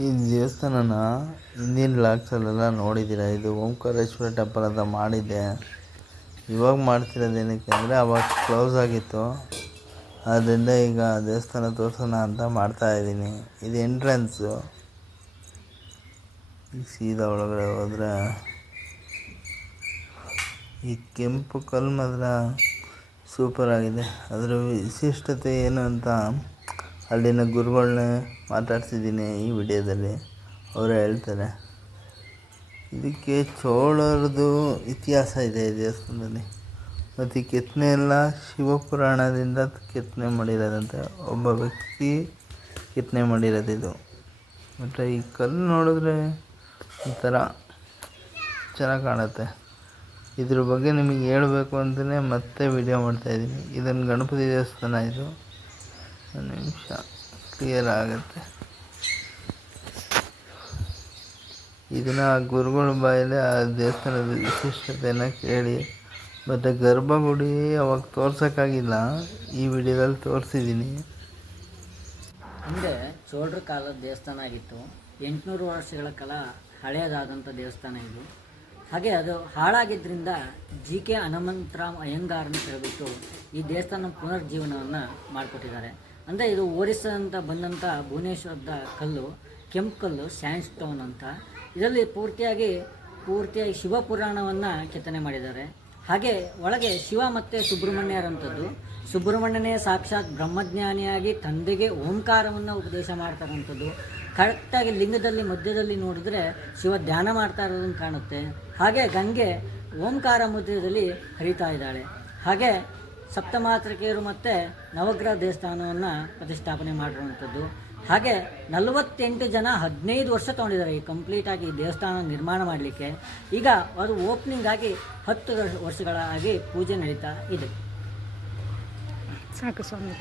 ಈ ದೇವಸ್ಥಾನನ ಹಿಂದಿನ ಬ್ಲಾಗ್ಸಲ್ಲೆಲ್ಲ ನೋಡಿದ್ದೀರ. ಇದು ಓಂಕಾರೇಶ್ವರ ಟೆಂಪಲ್ ಅಂತ ಮಾಡಿದ್ದೆ. ಇವಾಗ ಮಾಡ್ತಿರೋದು ಏನಕ್ಕೆ ಅಂದರೆ ಅವಾಗ ಕ್ಲೋಸ್ ಆಗಿತ್ತು. ಆದ್ದರಿಂದ ಈಗ ದೇವಸ್ಥಾನ ತೋರಿಸೋಣ ಅಂತ ಮಾಡ್ತಾಯಿದ್ದೀನಿ. ಇದು ಎಂಟ್ರೆನ್ಸು. ಈಗ ಸೀದಾ ಒಳಗಡೆ ಹೋದರೆ ಈ ಕೆಂಪು ಕಲ್ಲು ಮಾತ್ರ ಸೂಪರಾಗಿದೆ. ಅದರ ವಿಶಿಷ್ಟತೆ ಏನು ಅಂತ ಅಲ್ಲಿನ ಗುರುಗಳನ್ನೇ ಮಾತಾಡ್ಸಿದ್ದೀನಿ ಈ ವಿಡಿಯೋದಲ್ಲಿ. ಅವರೇ ಹೇಳ್ತಾರೆ. ಇದಕ್ಕೆ ಚೋಳರದು ಇತಿಹಾಸ ಇದೆ ಈ ದೇವಸ್ಥಾನದಲ್ಲಿ. ಮತ್ತು ಈ ಕೆತ್ತನೆ ಎಲ್ಲ ಶಿವಪುರಾಣದಿಂದ ಕೆತ್ತನೆ ಮಾಡಿರೋದಂತೆ. ಒಬ್ಬ ವ್ಯಕ್ತಿ ಕೆತ್ತನೆ ಮಾಡಿರೋದಿದು. ಮತ್ತು ಈ ಕಲ್ಲು ನೋಡಿದ್ರೆ ಒಂಥರ ಚೆನ್ನಾಗಿ ಕಾಣುತ್ತೆ. ಇದ್ರ ಬಗ್ಗೆ ನಿಮಗೆ ಹೇಳಬೇಕು ಅಂತಲೇ ಮತ್ತೆ ವಿಡಿಯೋ ಮಾಡ್ತಾಯಿದ್ದೀನಿ. ಇದನ್ನು ಗಣಪತಿ ದೇವಸ್ಥಾನ. ಇದು ಒಂದು ನಿಮಿಷ ಕ್ಲಿಯರ್ ಆಗುತ್ತೆ. ಇದನ್ನು ಗುರುಗಳ ಬಾಯಲ್ಲಿ ಆ ದೇವಸ್ಥಾನದ ವಿಶಿಷ್ಟತೆಯನ್ನು ಕೇಳಿ. ಮತ್ತು ಗರ್ಭಗುಡಿ ಅವಾಗ ತೋರ್ಸೋಕ್ಕಾಗಿಲ್ಲ, ಈ ವಿಡಿಯೋದಲ್ಲಿ ತೋರಿಸಿದ್ದೀನಿ. ಹಿಂದೆ ಚೋಳರ ಕಾಲದ ದೇವಸ್ಥಾನ ಆಗಿತ್ತು. 800 ವರ್ಷಗಳ ಕಾಲ ಹಳೆಯದಾದಂಥ ದೇವಸ್ಥಾನ ಇದು. ಹಾಗೆ ಅದು ಹಾಳಾಗಿದ್ದರಿಂದ GK ಹನುಮಂತರಾಮ್ ಅಯ್ಯಂಗಾರ್ ಅಂತ ಹೇಳ್ಬಿಟ್ಟು ಈ ದೇವಸ್ಥಾನ ಪುನರ್ಜೀವನವನ್ನು ಮಾಡಿಕೊಟ್ಟಿದ್ದಾರೆ. ಅಂದರೆ ಇದು ಒರಿಸ್ಸಾದಿಂದ ಬಂದಂಥ ಭುವನೇಶ್ವರದ ಕಲ್ಲು, ಕೆಂಪು ಕಲ್ಲು, ಸ್ಯಾಂಡ್ ಸ್ಟೋನ್ ಅಂತ. ಇದರಲ್ಲಿ ಪೂರ್ತಿಯಾಗಿ ಶಿವಪುರಾಣವನ್ನು ಕೆತ್ತನೆ ಮಾಡಿದ್ದಾರೆ. ಹಾಗೆ ಒಳಗೆ ಶಿವ ಮತ್ತು ಸುಬ್ರಹ್ಮಣ್ಯರಂಥದ್ದು. ಸುಬ್ರಹ್ಮಣ್ಯನೇ ಸಾಕ್ಷಾತ್ ಬ್ರಹ್ಮಜ್ಞಾನಿಯಾಗಿ ತಂದೆಗೆ ಓಂಕಾರವನ್ನು ಉಪದೇಶ ಮಾಡ್ತಾರಂಥದ್ದು. ಕರೆಕ್ಟಾಗಿ ಲಿಂಗದಲ್ಲಿ ಮಧ್ಯದಲ್ಲಿ ನೋಡಿದ್ರೆ ಶಿವ ಧ್ಯಾನ ಮಾಡ್ತಾ ಇರೋದನ್ನು ಕಾಣುತ್ತೆ. ಹಾಗೆ ಗಂಗೆ ಓಂಕಾರ ಮುದ್ರೆಯಲ್ಲಿ ಹರಿತಾ ಇದ್ದಾಳೆ. ಹಾಗೆ ಸಪ್ತಮಾತೃಕೆಯರು ಮತ್ತು ನವಗ್ರಹ ದೇವಸ್ಥಾನವನ್ನು ಪ್ರತಿಷ್ಠಾಪನೆ ಮಾಡಿರುವಂಥದ್ದು. ಹಾಗೆ 48 ಜನ 15 ವರ್ಷ ತೊಗೊಂಡಿದ್ದಾರೆ ಈ ಕಂಪ್ಲೀಟಾಗಿ ಈ ದೇವಸ್ಥಾನ ನಿರ್ಮಾಣ ಮಾಡಲಿಕ್ಕೆ. ಈಗ ಅದು ಓಪನಿಂಗ್ ಆಗಿ 10 ವರ್ಷಗಳಾಗಿ ಪೂಜೆ ನಡೀತಾ ಇದೆ. ಸಾಕು ಸ್ವಾಮಿ.